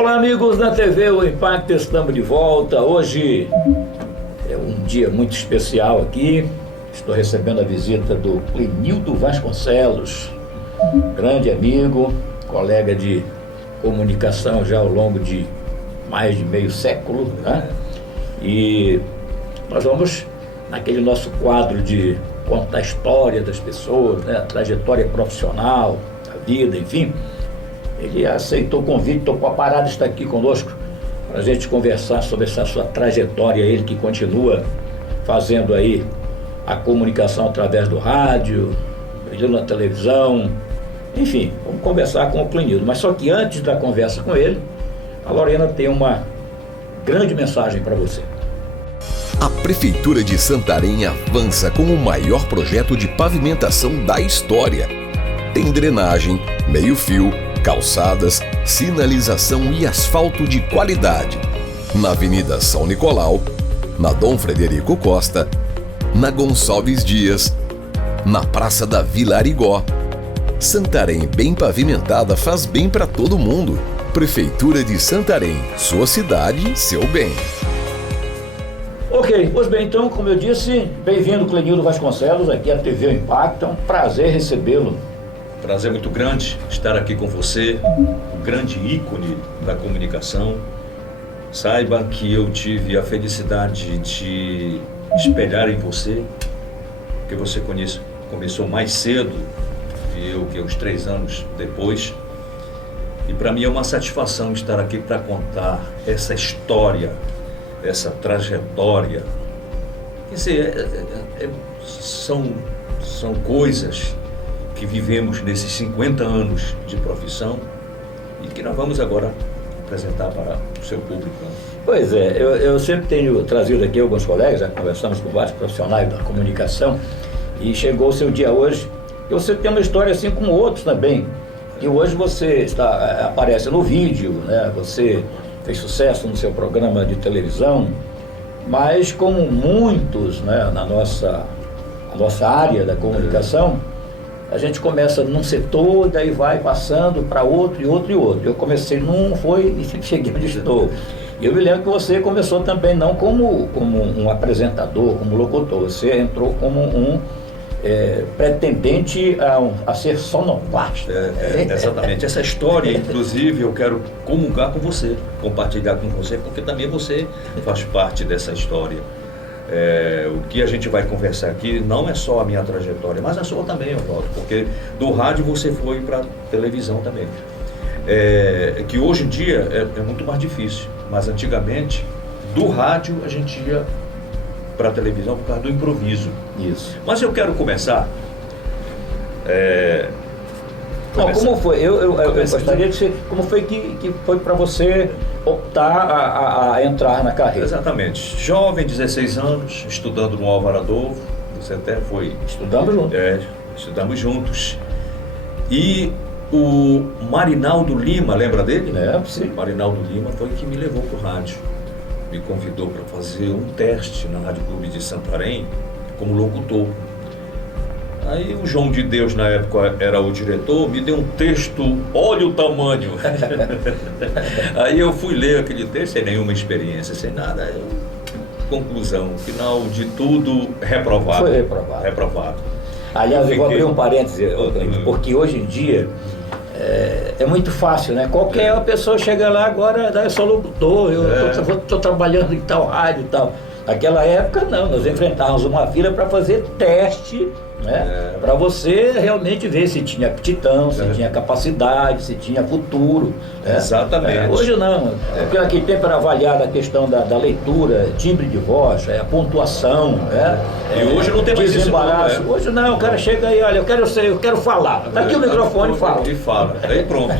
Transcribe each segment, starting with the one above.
Olá, amigos da TV O Impacto, estamos de volta. Hoje é um dia muito especial aqui. Estou recebendo a visita do Clenildo Vasconcelos, grande amigo, colega de comunicação já ao longo de mais de meio século, né? E nós vamos naquele nosso quadro de contar a história das pessoas, né? A trajetória profissional, a vida, enfim. Ele aceitou o convite, topou a parada, está aqui conosco para a gente conversar sobre essa sua trajetória, ele que continua fazendo aí a comunicação através do rádio, brilhando na televisão, enfim, vamos conversar com o Clenildo. Mas só que antes da conversa com ele, a Lorena tem uma grande mensagem para você. A Prefeitura de Santarém avança com o maior projeto de pavimentação da história. Tem drenagem, meio-fio, calçadas, sinalização e asfalto de qualidade. Na Avenida São Nicolau, na Dom Frederico Costa, na Gonçalves Dias, na Praça da Vila Arigó. Santarém bem pavimentada faz bem para todo mundo. Prefeitura de Santarém, sua cidade, seu bem. Ok, pois bem, então, como eu disse, bem-vindo Clenildo Vasconcelos, aqui à TV O Impacto, é um prazer recebê-lo. Prazer muito grande estar aqui com você, um grande ícone da comunicação. Saiba que eu tive a felicidade de espelhar em você, porque você começou mais cedo e eu que uns 3 anos depois. E para mim é uma satisfação estar aqui para contar essa história, essa trajetória. Quer dizer, são coisas que vivemos nesses 50 anos de profissão e que nós vamos agora apresentar para o seu público. Pois é, eu sempre tenho trazido aqui alguns colegas, já conversamos com vários profissionais da comunicação e chegou o seu dia hoje e você tem uma história assim como outros também. E hoje você aparece no vídeo, né? Você fez sucesso no seu programa de televisão, mas como muitos, né, a nossa área da comunicação, a gente começa num setor, daí vai passando para outro e outro e outro. Eu comecei num, e cheguei onde estou. E eu me lembro que você começou também não como um apresentador, como locutor, você entrou como um pretendente a ser sonoplasta. Exatamente. Essa história, inclusive, eu quero comungar com você, compartilhar com você, porque também você faz parte dessa história. O que a gente vai conversar aqui não é só a minha trajetória, mas a sua também, Oswaldo, porque do rádio você foi para televisão também. Que hoje em dia é muito mais difícil, mas antigamente do rádio a gente ia para a televisão por causa do improviso. Isso. Mas eu quero começar. Como foi? Eu gostaria de saber como foi que foi para você optar a entrar na carreira. Exatamente. Jovem, 16 anos, estudando no Alvarado, você até foi... Estudamos juntos. Estudamos juntos. E o Marinaldo Lima, lembra dele? Sim. Marinaldo Lima foi que me levou para o rádio. Me convidou para fazer um teste na Rádio Clube de Santarém como locutor. Aí o João de Deus, na época era o diretor, me deu um texto, olha o tamanho. Aí eu fui ler aquele texto sem nenhuma experiência, sem nada. Conclusão, final de tudo, reprovado. Foi reprovado. Reprovado. Aliás, eu vou abrir um parêntese, porque hoje em dia é muito fácil, né? Qualquer pessoa chega lá agora, eu sou locutor, eu estou trabalhando em tal rádio e tal. Naquela época não, nós enfrentávamos uma fila para fazer teste, né? Para você realmente ver se tinha aptidão, se tinha capacidade, se tinha futuro. Né? Exatamente. Hoje não, porque aqui tem para avaliar a questão da leitura, timbre de voz, a pontuação. Né? E hoje não tem mais isso. Hoje não, o cara chega aí, olha, eu quero falar. Tá aqui o microfone e fala. Aí pronto.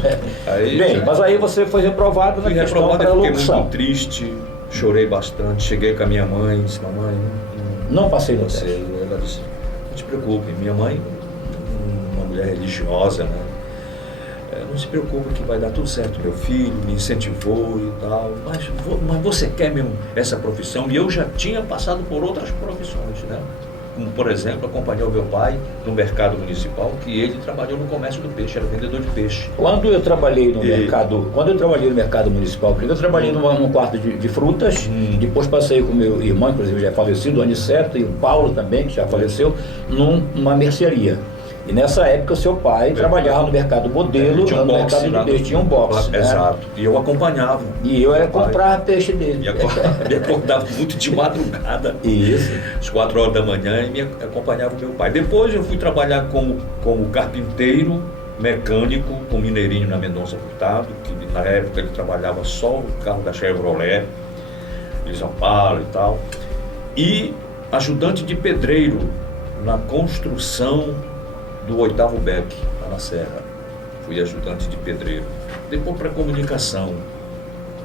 Bem, mas aí você foi reprovado na questão da locução. Fiquei muito triste, chorei bastante, cheguei com a minha mãe, disse, mamãe, não passei no teste. Ela disse, não se preocupe, minha mãe, uma mulher religiosa, né? Não se preocupe que vai dar tudo certo, meu filho, me incentivou e tal, mas você quer mesmo essa profissão? E eu já tinha passado por outras profissões, né? como, por exemplo, acompanhou meu pai no mercado municipal, que ele trabalhou no comércio do peixe, era vendedor de peixe. Quando eu trabalhei no mercado municipal, eu trabalhei num quarto de frutas, depois passei com meu irmão, inclusive já é falecido, o Aniceto, e o Paulo também, que já faleceu, numa mercearia. E nessa época o seu pai trabalhava no mercado modelo, no mercado de peixe, tinha um boxe. Exato. E eu acompanhava. E eu era comprar peixe dele. Me acordava muito de madrugada. Isso. Às 4 horas da manhã, e me acompanhava o meu pai. Depois eu fui trabalhar como carpinteiro, mecânico, com Mineirinho na Mendonça Furtado, que na época ele trabalhava só o carro da Chevrolet, de São Paulo e tal. E ajudante de pedreiro na construção do 8º BEC, lá na Serra. Fui ajudante de pedreiro. Depois para comunicação,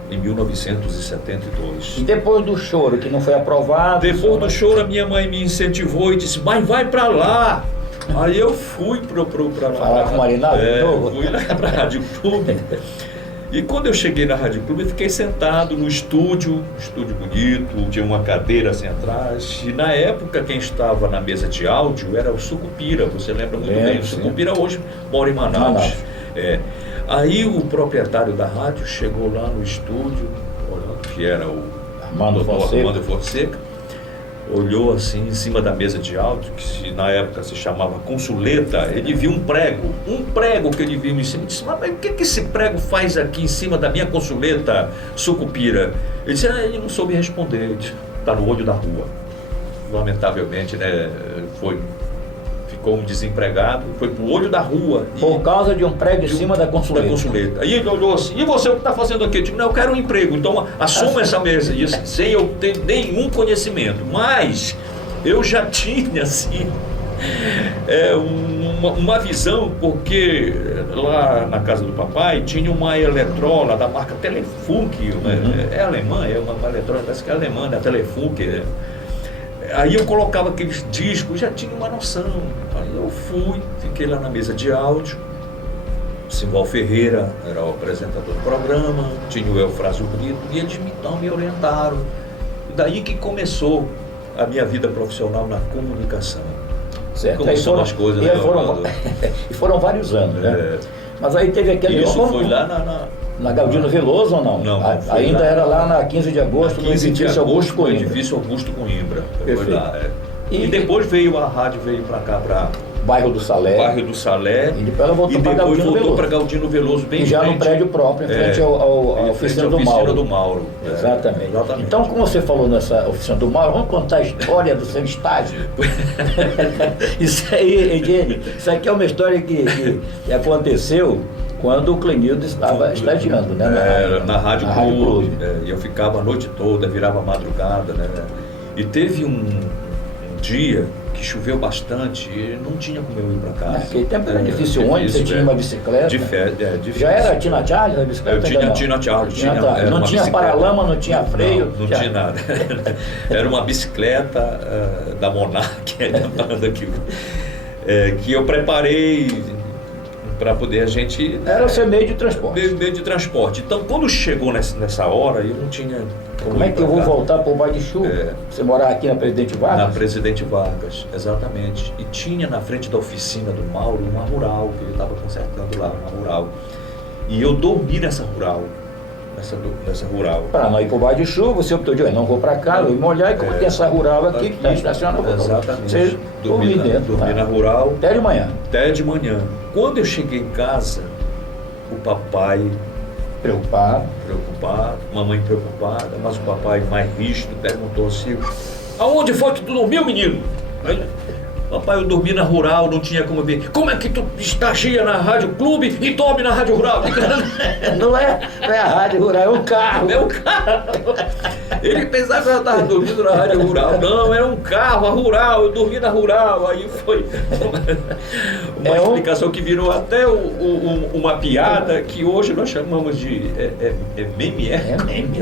em 1972. E depois do choro, que não foi aprovado? Depois do choro, a minha mãe me incentivou e disse, mas vai para lá. Aí eu fui para lá. Falar com o Marinaldo? Fui lá para a Rádio Clube. E quando eu cheguei na Rádio Clube, eu fiquei sentado no estúdio bonito, tinha uma cadeira assim atrás. E na época, quem estava na mesa de áudio era o Sucupira, você lembra muito bem. O Sucupira hoje mora em Manaus. Aí o proprietário da rádio chegou lá no estúdio, que era o Armando Fonseca, olhou assim em cima da mesa de áudio, que na época se chamava consuleta. Ele viu um prego que ele viu em cima, e disse, mas o que esse prego faz aqui em cima da minha consuleta, Sucupira? Ele disse, ele não soube responder, ele disse, tá no olho da rua. Lamentavelmente, né, ficou um desempregado, foi pro olho da rua. Por causa de um prego em cima da consuleta. Aí ele olhou assim, e você, o que está fazendo aqui? Eu digo, não, eu quero um emprego, então assuma essa mesa. E assim, sem eu ter nenhum conhecimento, mas eu já tinha assim, uma visão, porque lá na casa do papai tinha uma eletrola da marca Telefunk, é alemã, é uma eletrola, parece que é alemã, né? Telefunk, né? Aí eu colocava aqueles discos, já tinha uma noção. Aí eu fiquei lá na mesa de áudio. Simval Ferreira era o apresentador do programa, tinha o Eufrásio Brito, e eles então me orientaram. E daí que começou a minha vida profissional na comunicação. Certo. Como são as coisas, né? E foram vários anos, né? Mas aí teve aquele... Isso foi lá na Galdino Veloso ou não? Não. Ainda era lá na 15 de agosto, no edifício Augusto Coimbra. No edifício Augusto Coimbra. Foi lá, E depois a rádio veio para cá, para Bairro do Salé. E depois ela voltou para Galdino Veloso, bem e já no prédio próprio, em frente à oficina do Mauro. Exatamente. Então, como você falou nessa oficina do Mauro, vamos contar a história do seu estágio. Isso aí, Ediene, isso aqui é uma história que aconteceu quando o Clenildo estava estagiando, né? Na Rádio Clube. E eu ficava a noite toda, virava madrugada, né? E teve um dia que choveu bastante e não tinha como eu ir para casa. Naquele tempo era difícil, onde você tinha uma bicicleta. Difícil. Já era Tina Charles a bicicleta? Eu tinha Tina Charles. Não tinha paralama, não tinha freio? Não tinha nada. Era uma bicicleta da Monarch, falando aqui, que eu preparei para poder a gente... Era o seu meio de transporte. Meio de transporte. Então, quando chegou nessa hora, eu não tinha... Como é que eu vou voltar para o Bairro de Chuva? Você morar aqui na Presidente Vargas? Na Presidente Vargas, exatamente. E tinha na frente da oficina do Mauro uma rural, que ele estava consertando lá, uma rural. E eu dormi nessa rural. Nessa rural. Para não ir para o Bairro de Chuva, você optou de não vou para cá, vou me molhar, e como tem essa rural aqui que está estacionada. Exatamente. Você dormi dentro. Dormi na rural. Até de manhã. Até de manhã. Quando eu cheguei em casa, o papai... Preocupado, mamãe preocupada, mas o papai mais rígido perguntou assim, aonde foi que tu dormiu, menino? Aí, papai, eu dormi na rural, não tinha como ver. Como é que tu estagia na Rádio Clube e dorme na Rádio Rural? Não é a Rádio Rural, é um carro. É um carro. Ele pensava que eu estava dormindo na Rádio Rural. Não, era um carro, a rural, eu dormi na rural. Aí foi uma explicação que virou até uma piada que hoje nós chamamos de meme. É meme,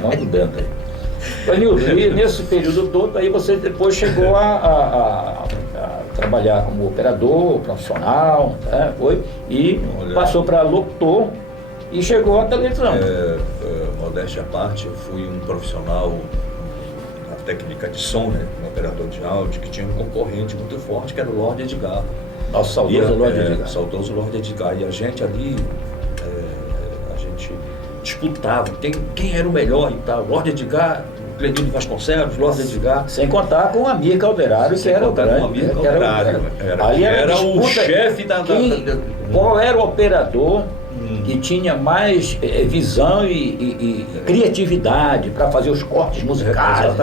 não mudando aí. Clenildo, e nesse período todo aí você depois chegou a trabalhar como operador, profissional, né? Passou para locutor e chegou à televisão. Modéstia à parte, eu fui um profissional técnica de som, né? Um operador de áudio, que tinha um concorrente muito forte, que era o Lorde Edgar. Nosso saudoso Lorde Edgar. Saudoso Lorde Edgar. E a gente ali, a gente disputava quem era o melhor e tal. Lorde Edgar, Clenildo Vasconcelos, Lorde Edgar. Sem contar com o Amir Calderário, que era o grande. Amir Calderário, era o chefe da... Qual era o operador que tinha mais visão e criatividade para fazer os cortes musicais,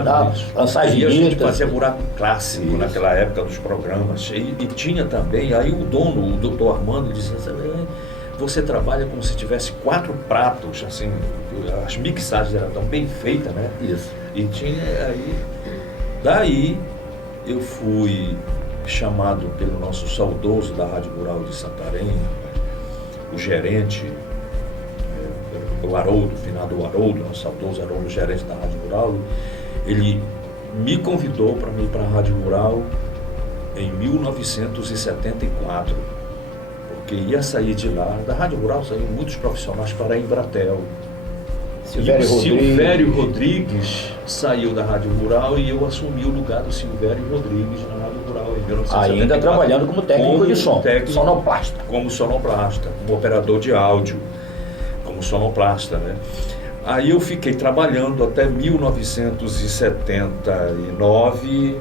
lançar e a gente vinhetas. fazia buraco clássico naquela época dos programas. E tinha também, aí o dono, o doutor Armando, dizia assim, você trabalha como se tivesse 4 pratos, assim, as mixagens eram tão bem feitas, né? Isso. E tinha aí, daí eu fui chamado pelo nosso saudoso da Rádio Rural de Santarém, o gerente, o Haroldo, finado Haroldo, nosso saudoso Haroldo, gerente da Rádio Rural. Ele me convidou para ir para a Rádio Rural em 1974, porque ia sair de lá, da Rádio Rural saíram muitos profissionais para a Embratel. Silvério Rodrigues saiu da Rádio Rural e eu assumi o lugar do Silvério Rodrigues na Rádio Rural em 1974. Ainda trabalhando como técnico de som, sonoplasta. Como sonoplasta, como operador de áudio, como sonoplasta, né? Aí eu fiquei trabalhando até 1979,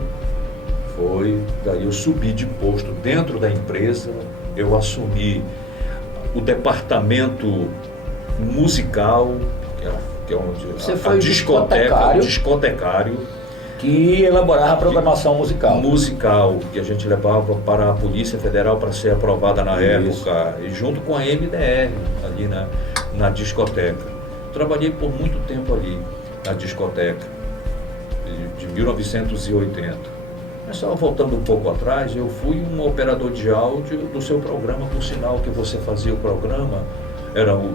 daí eu subi de posto dentro da empresa, eu assumi o departamento musical, que é onde você a discoteca, o discotecário, que elaborava a programação musical, que a gente levava para a Polícia Federal para ser aprovada na época, e junto com a MDR ali na discoteca. Trabalhei por muito tempo ali na discoteca, de 1980. Mas só voltando um pouco atrás, eu fui um operador de áudio do seu programa, por sinal que você fazia o programa, era o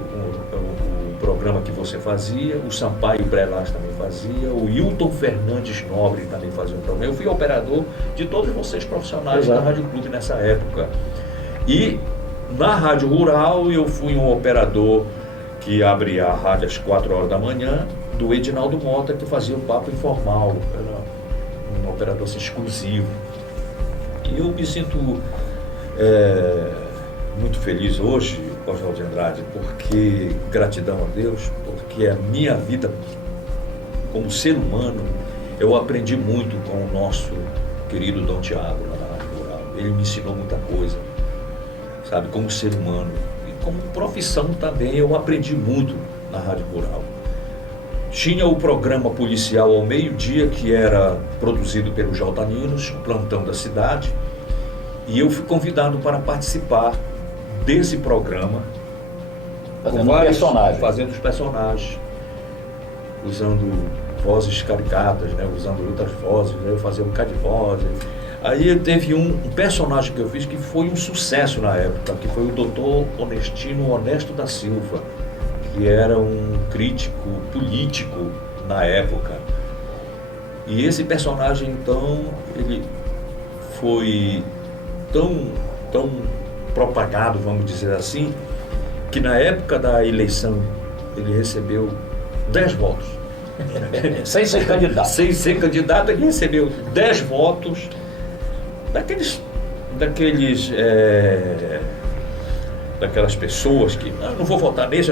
programa que você fazia, o Sampaio Brelas também fazia, o Hilton Fernandes Nobre também fazia um programa. Eu fui operador de todos vocês profissionais da Rádio Clube nessa época. E na Rádio Rural eu fui um operador que abria a rádio às 4 horas da manhã, do Edinaldo Mota, que fazia o papo informal, era um operador assim, exclusivo. E eu me sinto muito feliz hoje, Oswaldo de Andrade, porque, gratidão a Deus, porque a minha vida como ser humano, eu aprendi muito com o nosso querido Dom Tiago lá na Rádio Rural. Ele me ensinou muita coisa, sabe, como ser humano. Como profissão também eu aprendi muito na Rádio Rural. Tinha o programa policial ao meio-dia, que era produzido pelo Jaltaninos, o plantão da cidade, e eu fui convidado para participar desse programa, fazendo os personagens, usando vozes caricatas, né? Usando outras vozes, eu fazia um bocado de voz. Aí teve um personagem que eu fiz que foi um sucesso na época, que foi o Dr. Onestino Honesto da Silva, que era um crítico político na época. E esse personagem, então, ele foi tão propagado, vamos dizer assim, que na época da eleição ele recebeu 10 votos. Sem ser candidato. Sem ser candidato, ele recebeu 10 votos daquelas pessoas que não vou votar nesse,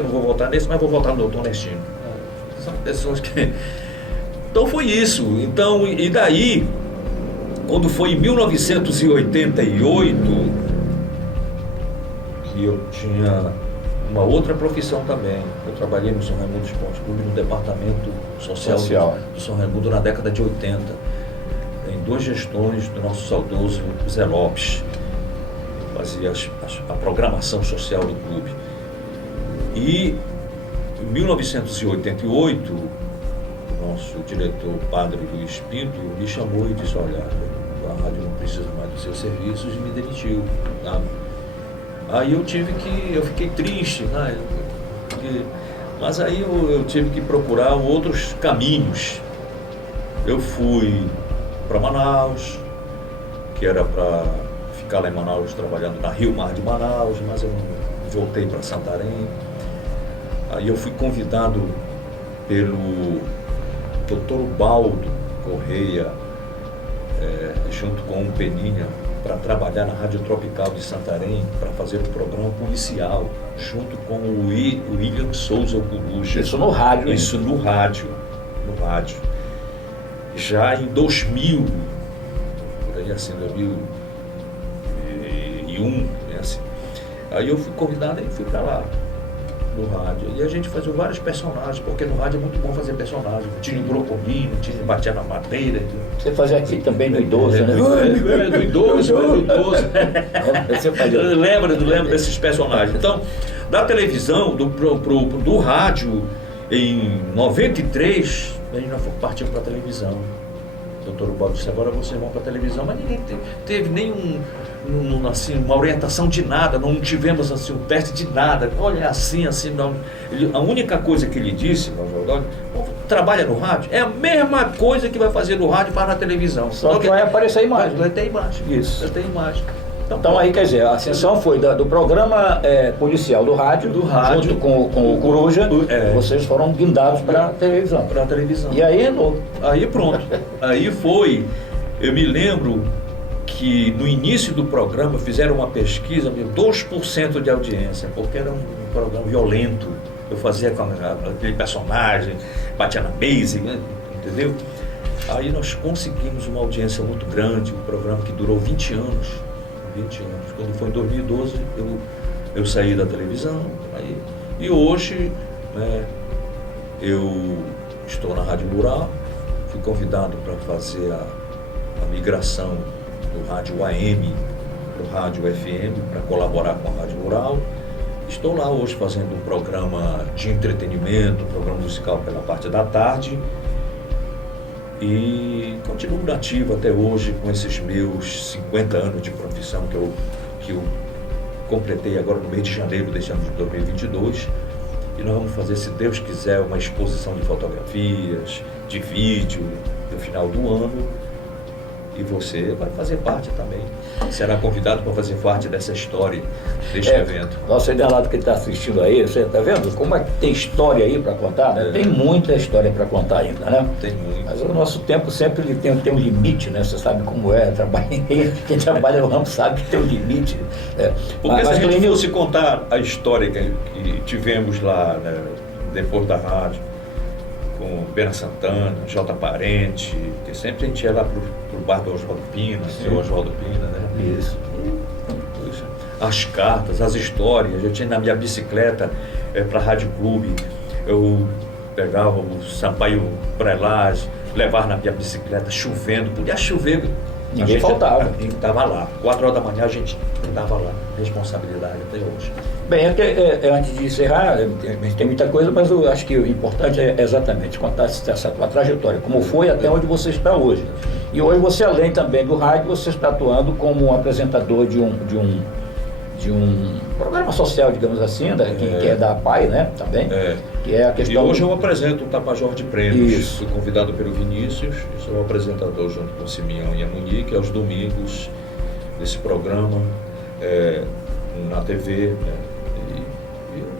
mas vou votar no doutor Onestino. São pessoas que... Então foi isso. Então, e daí, quando foi em 1988, que eu tinha uma outra profissão também. Eu trabalhei no São Raimundo Esporte Clube, no departamento social. Do São Raimundo na década de 80. Em 2 gestões do nosso saudoso Zé Lopes, fazia a programação social do clube. E em 1988, o nosso diretor, padre Luiz Pinto, me chamou e disse, olha, a rádio não precisa mais dos seus serviços, e me demitiu. Tá? Aí eu fiquei triste, né? Mas aí eu tive que procurar outros caminhos. Eu fui para Manaus, que era para ficar lá em Manaus trabalhando na Rio Mar de Manaus, mas eu voltei para Santarém. Aí eu fui convidado pelo Dr. Baldo Correia, junto com o Peninha, para trabalhar na Rádio Tropical de Santarém, para fazer um programa policial, junto com o William Souza Coruja. Isso no rádio. Isso no rádio. Já em 2000, por aí assim, 2001, assim. Aí eu fui convidado e fui para lá, no rádio. E a gente fazia vários personagens, porque no rádio é muito bom fazer personagem. Tinha o Brocomino, tinha batia na madeira. Você fazia aqui também no idoso, né? Do idoso. Você fazia. Lembra desses personagens. Então, da televisão, do rádio, em 93, a gente partiu para a televisão. Doutor Ubaldo disse, agora vocês vão para a televisão, mas ninguém teve nenhum, assim, uma orientação de nada, não tivemos assim, um teste de nada, olha assim, não. A única coisa que ele disse, trabalha no rádio, é a mesma coisa que vai fazer no rádio para na televisão. Só que vai aparecer a imagem. Vai ter imagem. Isso. Vai ter imagem. Então aí, quer dizer, a ascensão foi do programa policial do rádio, junto com o Coruja, vocês foram guindados para a televisão. Para a televisão. E aí andou. Aí pronto. Aí foi, eu me lembro que no início do programa fizeram uma pesquisa, 2% de audiência, porque era um programa violento. Eu fazia com aquele personagem, batia na base, né? Entendeu? Aí nós conseguimos uma audiência muito grande, um programa que durou 20 anos. Quando foi em 2012, eu saí da televisão. E hoje, né, eu estou na Rádio Rural, fui convidado para fazer a migração do rádio AM para o rádio FM, para colaborar com a Rádio Rural. Estou lá hoje fazendo um programa de entretenimento, um programa musical pela parte da tarde. E continuo ativo até hoje com esses meus 50 anos de profissão que eu completei agora no mês de janeiro deste ano de 2022. E nós vamos fazer, se Deus quiser, uma exposição de fotografias, de vídeo no final do ano. E você vai fazer parte também. Será convidado para fazer parte dessa história, deste evento. Nosso Edenaldo que está assistindo aí, você está vendo como é que tem história aí para contar? Né? Tem muita história para contar ainda, né? Tem muito. Mas o nosso tempo sempre ele tem um limite, né? Você sabe como é. Quem trabalha no ramo sabe que tem um limite. Porque se a gente fosse contar a história que tivemos lá, né, depois da rádio, com Bena Santana, J. Parente, que sempre a gente ia lá pro bar do Oswaldo Pina, seu Oswaldo Pina, né? Isso. As cartas, as histórias. Eu tinha na minha bicicleta para a Rádio Clube, eu pegava o Sampaio Brelage, levar na minha bicicleta, chovendo, podia chover. Ninguém faltava. A gente estava lá. 4 horas da manhã a gente estava lá. Responsabilidade até hoje. Bem, antes de encerrar, a gente tem muita coisa, mas eu acho que o importante é exatamente contar essa tua trajetória, como foi até onde você está hoje. E hoje você, além também do rádio, você está atuando como apresentador de um programa social, digamos assim, que é da APAI, né, também, que é a questão... E hoje eu apresento o Tapajós de Prêmios. Isso. Fui convidado pelo Vinícius, e sou o apresentador junto com o Simeão e a Monique, aos domingos desse programa na TV, né?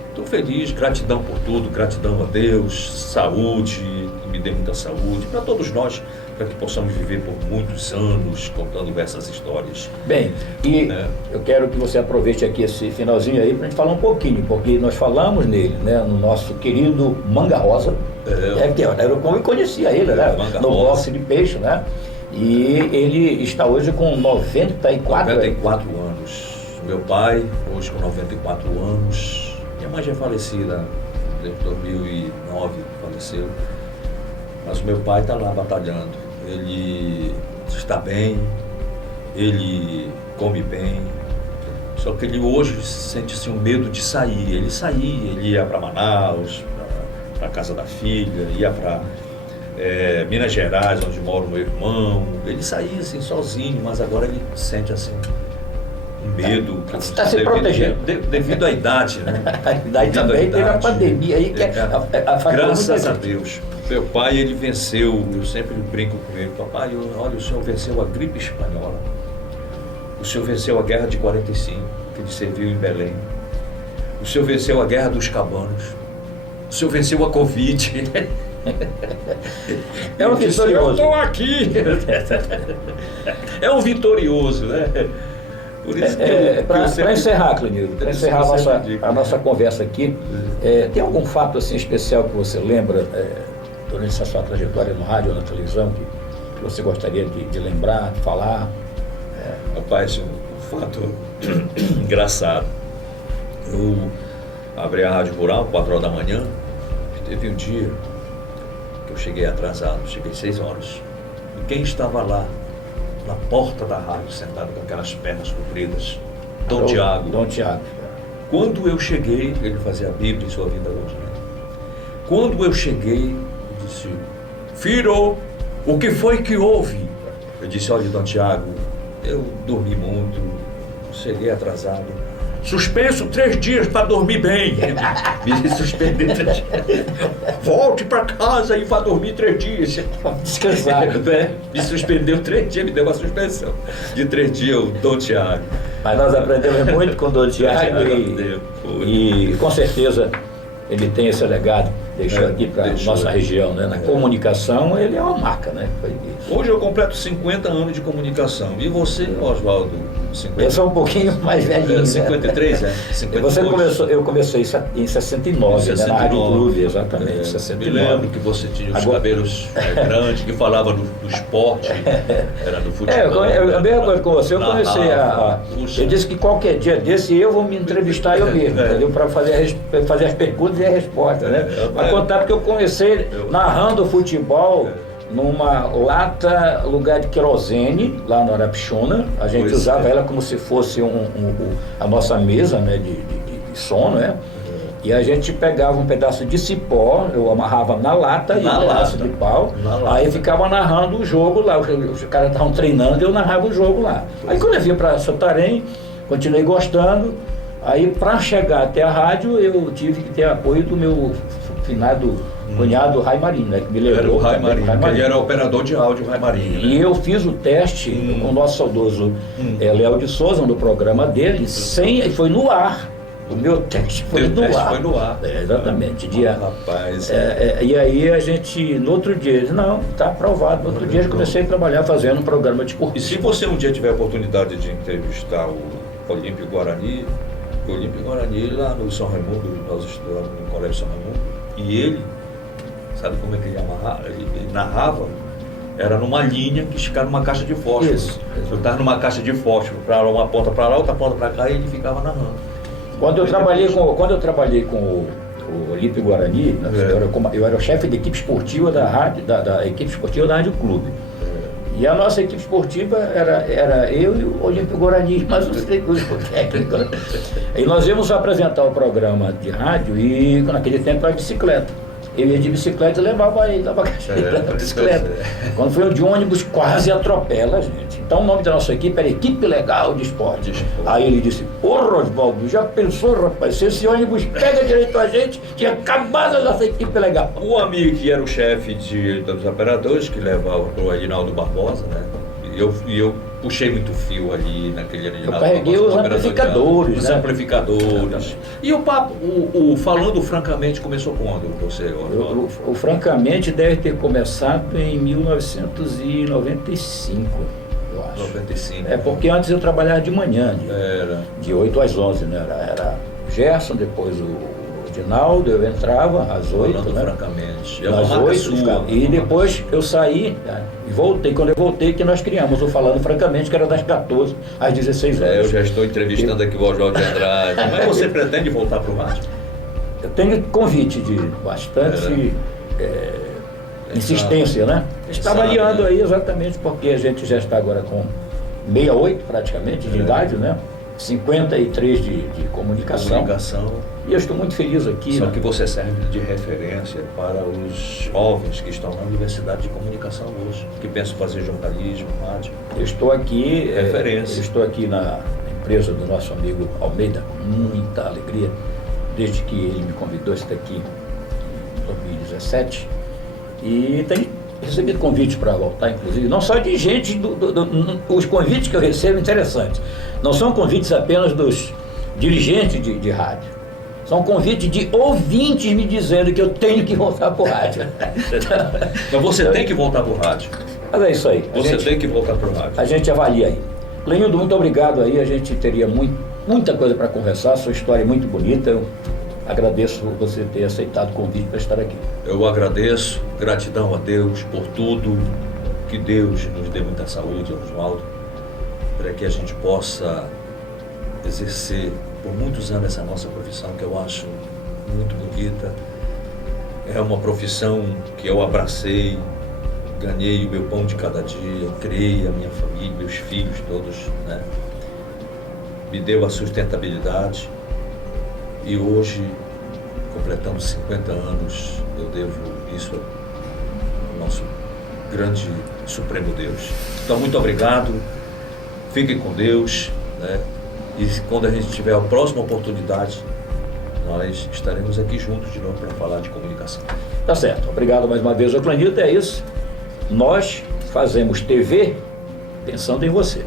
Estou feliz, gratidão por tudo, gratidão a Deus, saúde, que me dê muita saúde, para todos nós, para que possamos viver por muitos anos contando essas histórias. Bem, e eu quero que você aproveite aqui esse finalzinho aí para a gente falar um pouquinho, porque nós falamos nele, né, no nosso querido Manga Rosa, eu conhecia ele, né, no boxe de peixe, né, e ele está hoje com 94 anos. Meu pai, hoje com 94 anos, minha mãe já é falecida, em 2009 faleceu, mas o meu pai está lá batalhando. Ele está bem, ele come bem, só que ele hoje sente assim, um medo de sair. Ele saía, ele ia para Manaus, para a casa da filha, ia para Minas Gerais, onde mora o meu irmão. Ele saía assim sozinho, mas agora ele sente assim um medo. Está se protegendo. Devido à idade, né? A idade também teve a pandemia aí, que graças a Deus. Meu pai, ele venceu, eu sempre brinco com ele, papai, olha, o senhor venceu a gripe espanhola, o senhor venceu a guerra de 45, que ele serviu em Belém, o senhor venceu a guerra dos cabanos, o senhor venceu a Covid, É um vitorioso. Eu estou aqui. É um vitorioso, né? Por isso Para encerrar, Clenildo, para encerrar a nossa conversa aqui, tem algum fato assim especial que você lembra durante essa sua trajetória no rádio ou na televisão que você gostaria de lembrar, de falar? Rapaz, um fato engraçado. Eu abri a Rádio Rural, 4 horas da manhã, e teve um dia que eu cheguei atrasado, cheguei 6 horas. E quem estava lá, na porta da rádio, sentado com aquelas pernas compridas? Dom Tiago. Dom Tiago. Quando eu cheguei, ele fazia a Bíblia em sua vida hoje, né? Quando eu cheguei, eu disse: filho, o que foi que houve? Eu disse: olha, Dom Tiago, eu dormi muito, cheguei atrasado. Suspenso 3 dias para dormir bem. Me suspendeu 3 dias. Volte para casa e vá dormir 3 dias. Descansar. Me suspendeu 3 dias, me deu uma suspensão de 3 dias, o Dom Tiago. Mas nós aprendemos muito com o Dom Tiago e com certeza ele tem esse legado, deixou aqui para a nossa região, né? Na comunicação ele é uma marca, né? Hoje eu completo 50 anos de comunicação. E você, Oswaldo? 50... Eu sou um pouquinho mais velhinho. 53, né? 52. Eu comecei em 69, né? Na Rádio Clube, exatamente. 69. Me lembro que você tinha os cabelos grandes, que falava do esporte, era do futebol. A mesma coisa com você, eu comecei eu disse que qualquer dia desse eu vou me entrevistar eu mesmo, entendeu? Para fazer as perguntas e as respostas, né? Para contar, porque eu comecei narrando futebol numa lata, lugar de querosene, lá no Arapixuna. A gente usava ela como se fosse a nossa mesa, né, de som, né? E a gente pegava um pedaço de cipó, eu amarrava na lata e um pedaço de pau, aí ficava narrando o jogo lá. Os caras estavam treinando e eu narrava o jogo lá. Aí quando eu vim para Santarém, continuei gostando. Aí para chegar até a rádio eu tive que ter apoio do meu finado cunhado Rai Marinho, né, que me levou. Era o Rai Marinho, ele era operador de áudio, Rai Marinho, né? E eu fiz o teste com o nosso saudoso Léo de Souza, no programa dele, foi no ar. O meu teste foi no ar. Exatamente. Rapaz. E aí a gente, no outro dia, disse, não, está aprovado. No outro dia eu comecei a trabalhar fazendo um programa de esporte. E se você um dia tiver a oportunidade de entrevistar o Olímpio Guarani lá no São Raimundo, nós estudamos no Colégio São Raimundo, e ele, sabe como é que ele narrava? Era numa linha que esticava numa caixa de fósforo. Isso. Eu estava numa caixa de fósforo, para uma ponta para lá, outra ponta para cá, e ele ficava narrando. Quando eu trabalhei com o Olímpio Guarani, eu era o chefe da equipe esportiva da equipe esportiva da Rádio Clube. E a nossa equipe esportiva era eu e o Olímpio Guarani, mas os técnicos. E nós íamos apresentar o programa de rádio e naquele tempo era bicicleta. Eu ia de bicicleta e levava ele, dava a bicicleta. Quando foi de ônibus, quase atropela a gente. Então o nome da nossa equipe era Equipe Legal de Esporte. Aí ele disse: ô Oswaldo, já pensou, rapaz, se esse ônibus pega direito a gente, tinha acabado a nossa equipe legal. O amigo que era o chefe dos operadores, que levava o Edinaldo Barbosa, né? E eu puxei muito fio ali naquele Edinaldo Barbosa. Eu carreguei os amplificadores, Os amplificadores. E o papo, falando francamente, começou quando você? O francamente deve ter começado em 1995. Eu acho. 95. Porque antes eu trabalhava de manhã, de 8 às 11, né? Era Gerson, depois o Edinaldo, eu entrava às 8, falando, né? Francamente. Às 8, e depois eu saí, e voltei. Quando eu voltei, que nós criamos o Falando Francamente, que era das 14 às 16 horas. Eu já estou entrevistando aqui o Oswaldo de Andrade. Mas você pretende voltar para o rádio? Eu tenho convite de bastante insistência, né? Está avaliando aí exatamente porque a gente já está agora com 68 praticamente de idade, né? 53 de comunicação. E eu estou muito feliz aqui. Só que você serve de referência para os jovens que estão na Universidade de Comunicação hoje, que pensam fazer jornalismo, rádio. Eu estou aqui, referência. Eu estou aqui na empresa do nosso amigo Almeida, com muita alegria, desde que ele me convidou a estar aqui em 2017. E tenho recebido convites para voltar, inclusive, não só de gente, os convites que eu recebo interessantes. Não são convites apenas dos dirigentes de rádio. São convites de ouvintes me dizendo que eu tenho que voltar para o rádio. Então você tem que voltar para o rádio. Mas é isso aí. Você tem que voltar para o rádio. A gente avalia aí. Clenildo, muito obrigado aí. A gente teria muita coisa para conversar. Sua história é muito bonita. Eu agradeço você ter aceitado o convite para estar aqui. Eu agradeço. Gratidão a Deus por tudo. Que Deus nos dê muita saúde, Oswaldo, para que a gente possa exercer por muitos anos essa nossa profissão, que eu acho muito bonita. É uma profissão que eu abracei, ganhei o meu pão de cada dia, criei a minha família, meus filhos todos, né? Me deu a sustentabilidade e hoje, completando 50 anos, eu devo isso ao nosso grande Supremo Deus. Então, muito obrigado, fiquem com Deus, né? E quando a gente tiver a próxima oportunidade, nós estaremos aqui juntos de novo para falar de comunicação. Tá certo. Obrigado mais uma vez, Clenildo. É isso. Nós fazemos TV pensando em você.